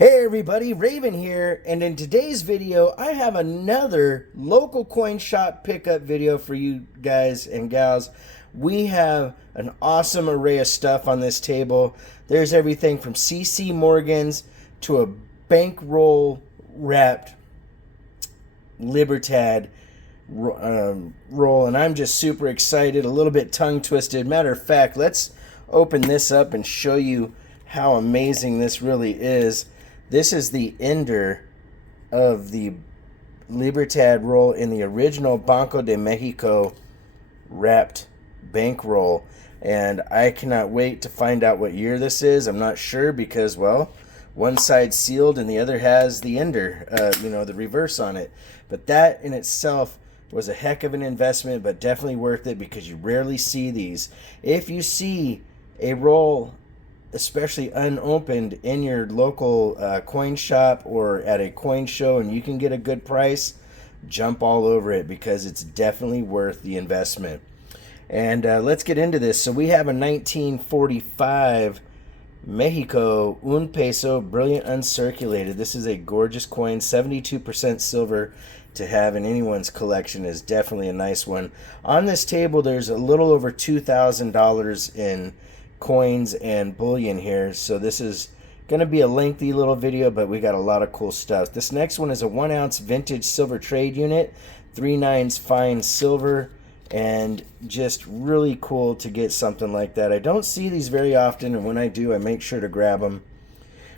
Hey everybody, Raven here, and in today's video I have another local coin shop pickup video for you guys and gals. We have an awesome array of stuff on this table. There's everything from CC Morgan's to a bankroll wrapped Libertad roll, and I'm just super excited, a little bit tongue twisted. Matter of fact, let's open this up and show you how amazing this really is. This is the ender of the Libertad roll in the original Banco de Mexico wrapped bankroll. And I cannot wait to find out what year this is. I'm not sure because, well, one side's sealed and the other has the ender, the reverse on it. But that in itself was a heck of an investment, but definitely worth it because you rarely see these. If you see a roll, especially unopened, in your local coin shop or at a coin show and you can get a good price, jump all over it because it's definitely worth the investment. And let's get into this. So we have a 1945 Mexico un peso brilliant uncirculated. This is a gorgeous coin, 72% silver. To have in anyone's collection is definitely a nice one. On this table there's a little over $2,000 in coins and bullion here, so this is going to be a lengthy little video, but we got a lot of cool stuff. This next one is a 1 ounce vintage silver trade unit, 3/9 fine silver, and just really cool to get something like that. I don't see these very often, and when I do I make sure to grab them.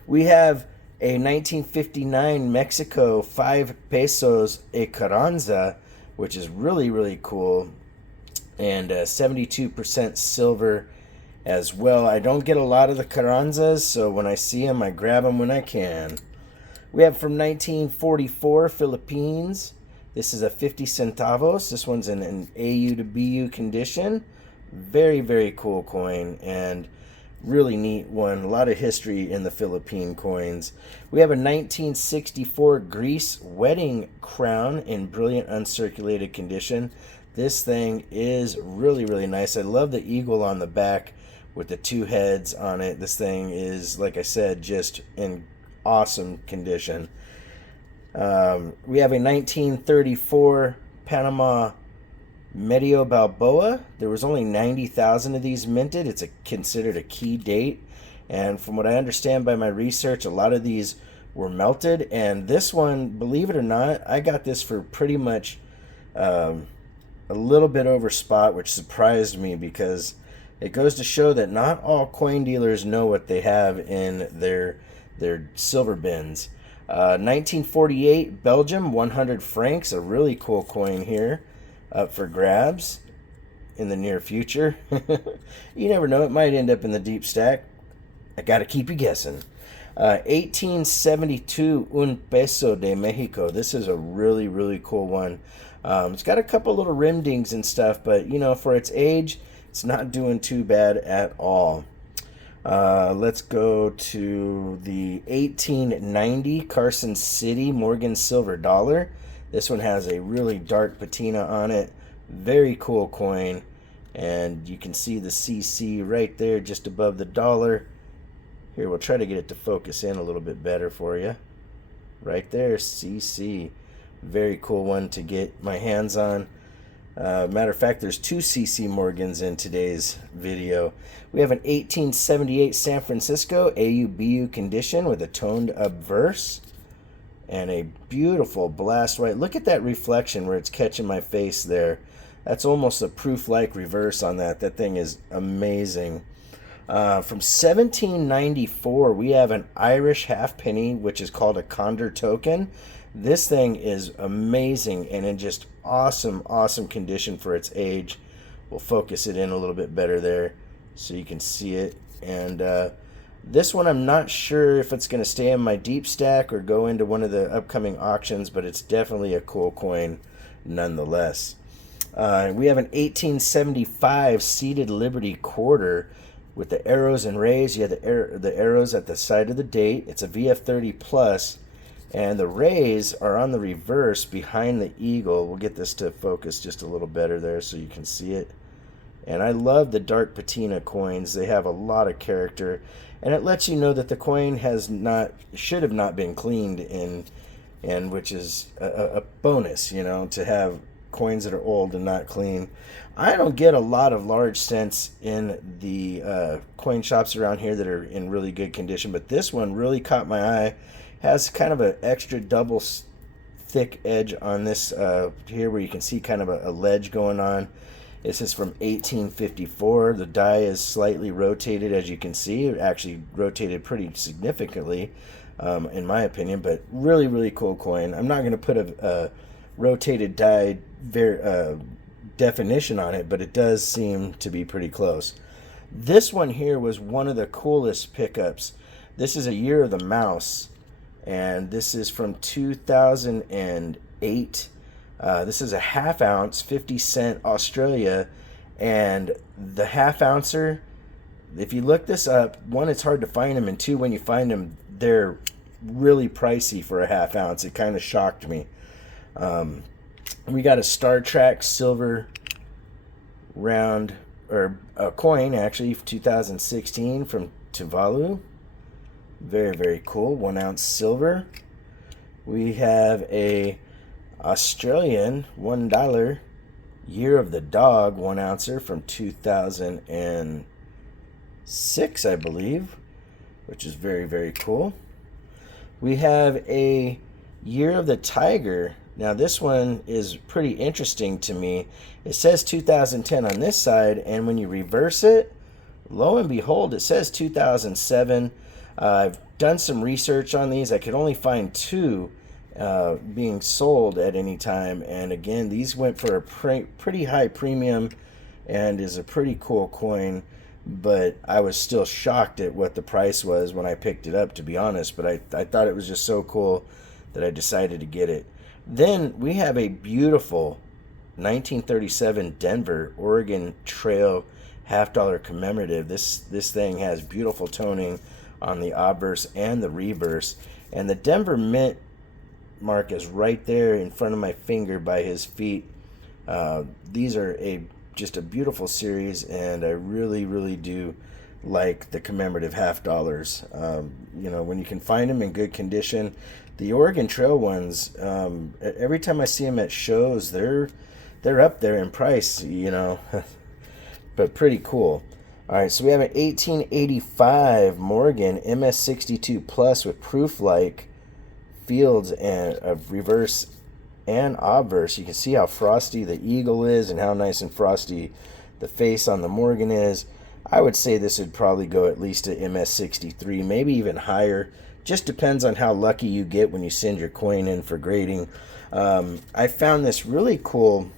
We have a 1959 Mexico 5 pesos a Carranza, which is really cool, and 72% silver as well. I don't get a lot of the Carranzas, so when I see them, I grab them when I can. We have from 1944 Philippines. This is a 50 centavos. This one's in an AU to BU condition. Very cool coin and really neat one. A lot of history in the Philippine coins. We have a 1964 Greece wedding crown in brilliant uncirculated condition. This thing is really nice. I love the eagle on the back with the two heads on it. This thing is, like I said, just in awesome condition. We have a 1934 Panama Medio Balboa. There was only 90,000 of these minted. It's considered a key date, and from what I understand by my research, a lot of these were melted, and this one, believe it or not, I got this for pretty much a little bit over spot, which surprised me because it goes to show that not all coin dealers know what they have in their silver bins. 1948 Belgium 100 francs, a really cool coin here, up for grabs in the near future. You never know, it might end up in the deep stack. I gotta keep you guessing. 1872 un peso de Mexico. This is a really cool one. It's got a couple little rim dings and stuff, but for its age, it's not doing too bad at all. Let's go to the 1890 Carson City Morgan silver dollar. This one has a really dark patina on it. Very cool coin, and you can see the CC right there just above the dollar. Here, we'll try to get it to focus in a little bit better for you. Right there, CC. Very cool one to get my hands on. Matter of fact, there's two CC Morgans in today's video. We have an 1878 San Francisco AU-BU condition with a toned obverse and a beautiful blast white. Look at that reflection where it's catching my face there. That's almost a proof-like reverse on that. That thing is amazing. From 1794, we have an Irish halfpenny, which is called a Condor token. This thing is amazing and in just awesome condition for its age. We'll focus it in a little bit better there so you can see it. And this one, I'm not sure if it's going to stay in my deep stack or go into one of the upcoming auctions, but it's definitely a cool coin nonetheless. We have an 1875 seated Liberty quarter with the arrows and rays. You have the arrows at the side of the date. It's a VF30 plus. And the rays are on the reverse behind the eagle. We'll get this to focus just a little better there so you can see it. And I love the dark patina coins. They have a lot of character, and it lets you know that the coin should have not been cleaned in, and which is a bonus, you know, to have coins that are old and not clean. I don't get a lot of large cents in the coin shops around here that are in really good condition, but this one really caught my eye. Has kind of an extra double thick edge on this here, where you can see kind of a ledge going on. This is from 1854. The die is slightly rotated, as you can see. It actually rotated pretty significantly, in my opinion, but really, really cool coin. I'm not going to put a rotated die definition on it, but it does seem to be pretty close. This one here was one of the coolest pickups. This is a Year of the Mouse, and this is from 2008. This is a half ounce, 50 cent Australia, and the half ouncer, if you look this up, one, it's hard to find them, and two, when you find them, they're really pricey for a half ounce. It kind of shocked me. We got a Star Trek silver round, or a coin actually, 2016 from Tuvalu. Very, very cool. 1 ounce silver. We have a Australian $1 Year of the Dog 1 ouncer from 2006, I believe, which is very, very cool. We have a Year of the Tiger. Now this one is pretty interesting to me. It says 2010 on this side, and when you reverse it, lo and behold, it says 2007. I've done some research on these. I could only find 2 being sold at any time, and again, these went for a pretty high premium and is a pretty cool coin, but I was still shocked at what the price was when I picked it up, to be honest. But I thought it was just so cool that I decided to get it. Then we have a beautiful 1937 Denver Oregon Trail $half commemorative. This thing has beautiful toning on the obverse and the reverse, and the Denver Mint mark is right there in front of my finger by his feet. These are just a beautiful series, and I really, really do like the commemorative $half. You know, when you can find them in good condition. The Oregon Trail ones, every time I see them at shows, they're up there in price, you know, but pretty cool. All right, so we have an 1885 Morgan MS62 Plus with proof-like fields and of reverse and obverse. You can see how frosty the eagle is and how nice and frosty the face on the Morgan is. I would say this would probably go at least to MS63, maybe even higher. Just depends on how lucky you get when you send your coin in for grading. I found this really cool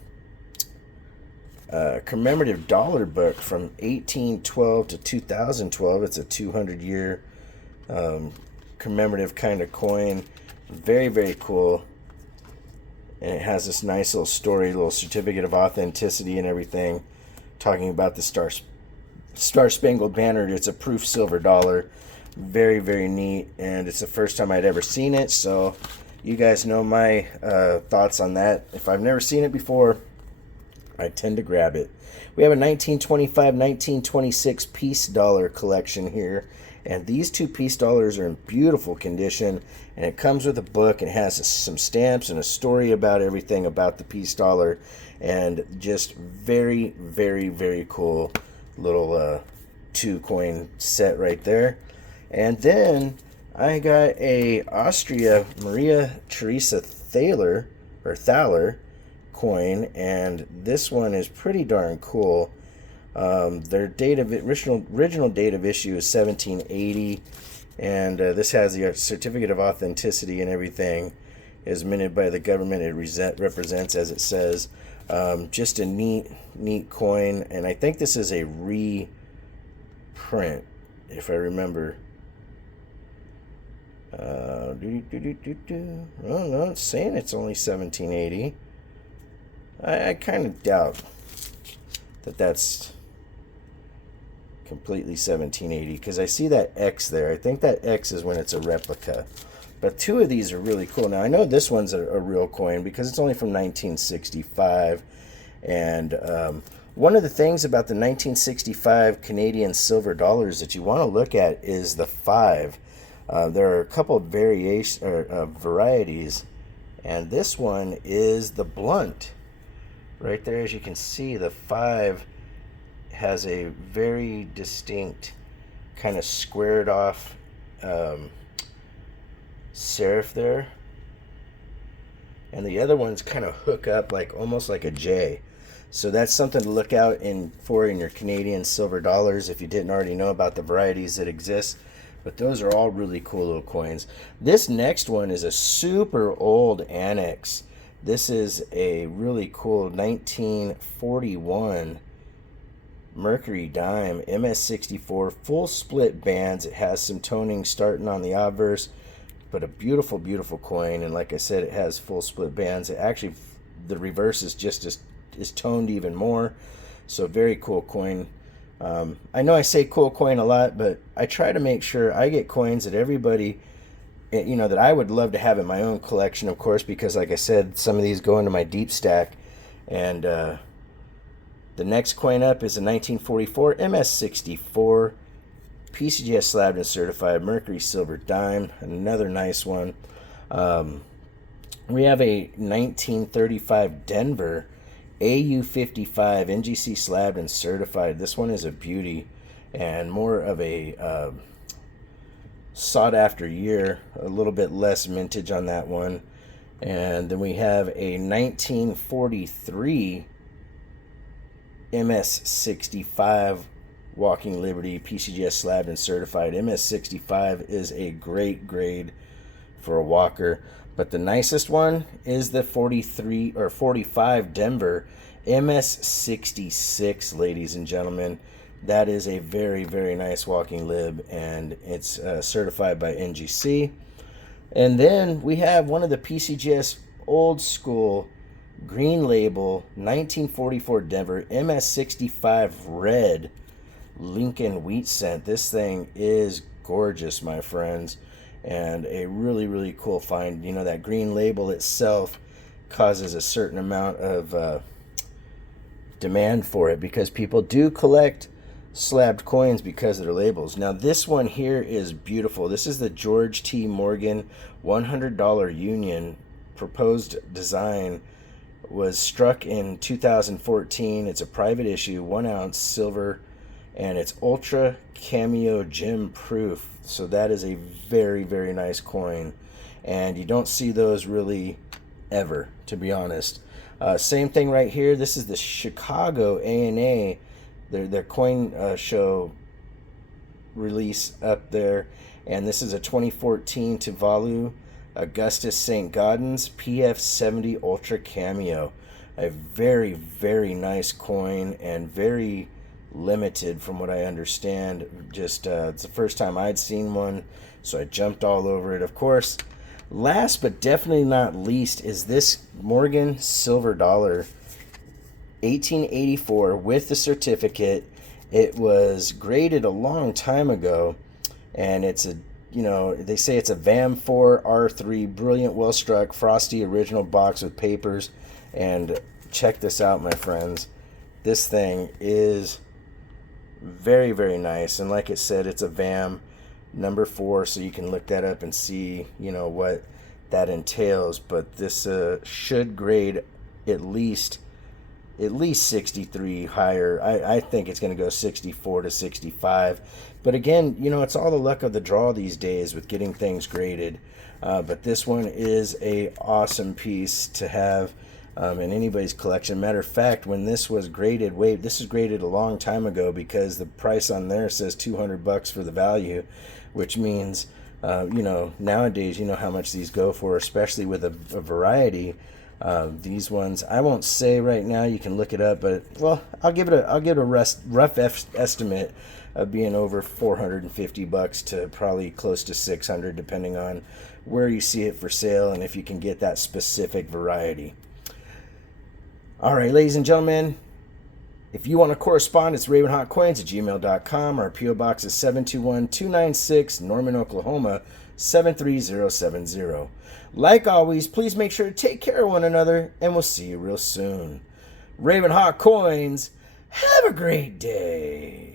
commemorative dollar book from 1812 to 2012. It's a 200-year commemorative kind of coin. Very, very cool. And it has this nice little story, little certificate of authenticity and everything, talking about the Star-Spangled Banner. It's a proof silver dollar. Very, very neat, and it's the first time I'd ever seen it, so you guys know my thoughts on that. If I've never seen it before, I tend to grab it. We have a 1925-1926 piece dollar collection here, and these 2 piece dollars are in beautiful condition, and it comes with a book and has some stamps and a story about everything about the piece dollar, and just very, very, very cool little 2-coin set right there. And then I got a Austria Maria Theresa Thaler coin, and this one is pretty darn cool. Their date of original date of issue is 1780, and this has the certificate of authenticity and everything. Is minted by the government it represents, as it says. Just a neat coin, and I think this is a reprint, if I remember. Oh no, it's saying it's only 1780. I kind of doubt that that's completely 1780, because I see that X there. I think that X is when it's a replica. But 2 of these are really cool. Now I know this one's a real coin because it's only from 1965, and One of the things about the 1965 Canadian silver dollars that you want to look at is the 5. There are a couple of varieties, and this one is the blunt. Right there, as you can see, the 5 has a very distinct kind of squared off serif there, and the other ones kind of hook up like almost like a J. So that's something to look out for in your Canadian silver dollars if you didn't already know about the varieties that exist. But those are all really cool little coins. This next one is a super old annex. This is a really cool 1941 Mercury dime, MS64, full split bands. It has some toning starting on the obverse, but a beautiful, beautiful coin. And like I said, it has full split bands. It actually, the reverse is just is toned even more. So very cool coin. I know I say cool coin a lot, but I try to make sure I get coins that everybody, that I would love to have in my own collection, of course, because like I said, some of these go into my deep stack. And the next coin up is a 1944 MS64 PCGS slabbed and certified Mercury silver dime, another nice one. We have a 1935 Denver AU55 NGC slabbed and certified. This one is a beauty and more of a sought after year, a little bit less mintage on that one. And then we have a 1943 MS65 Walking Liberty PCGS slabbed and certified. MS65 is a great grade for a walker, but the nicest one is the 43 or 45 Denver MS66, ladies and gentlemen. That is a very, very nice walking lib, and it's certified by NGC. And then we have one of the PCGS old school green label 1944 Denver MS65 red Lincoln wheat cent. This thing is gorgeous, my friends, and a really, really cool find. That green label itself causes a certain amount of demand for it because people do collect slabbed coins because of their labels. Now this one here is beautiful. This is the George T. Morgan $100 Union. Proposed design was struck in 2014. It's a private issue, 1 ounce silver, and it's ultra cameo gem proof. So that is a very, very nice coin, and you don't see those really ever, to be honest. Same thing right here. This is the Chicago ANA, their coin show release up there, and this is a 2014 Tuvalu Augustus St. Gaudens PF70 Ultra Cameo. A very, very nice coin and very limited from what I understand. Just it's the first time I'd seen one, so I jumped all over it. Of course, last but definitely not least is this Morgan silver dollar 1884 with the certificate. It was graded a long time ago, and it's a they say it's a VAM4 R3 brilliant, well struck, frosty original box with papers. And check this out, my friends. This thing is very, very nice, and like it said, it's a VAM number 4, so you can look that up and see what that entails. But this should grade at least 63 higher. I think it's going to go 64 to 65. But again, it's all the luck of the draw these days with getting things graded. But this one is a awesome piece to have in anybody's collection. Matter of fact, when this was graded, this is graded a long time ago because the price on there says $200 for the value, which means nowadays how much these go for, especially with a variety. These ones I won't say right now. You can look it up, but I'll give it a rough estimate of being over $450 to probably close to 600, depending on where you see it for sale and if you can get that specific variety. All right, ladies and gentlemen, if you want to correspond, it's ravenhawkcoins@gmail.com. Our P.O. Box is 721-296, Norman, Oklahoma 73070. Like always, please make sure to take care of one another, and we'll see you real soon. Ravenhawk Coins Have a great day.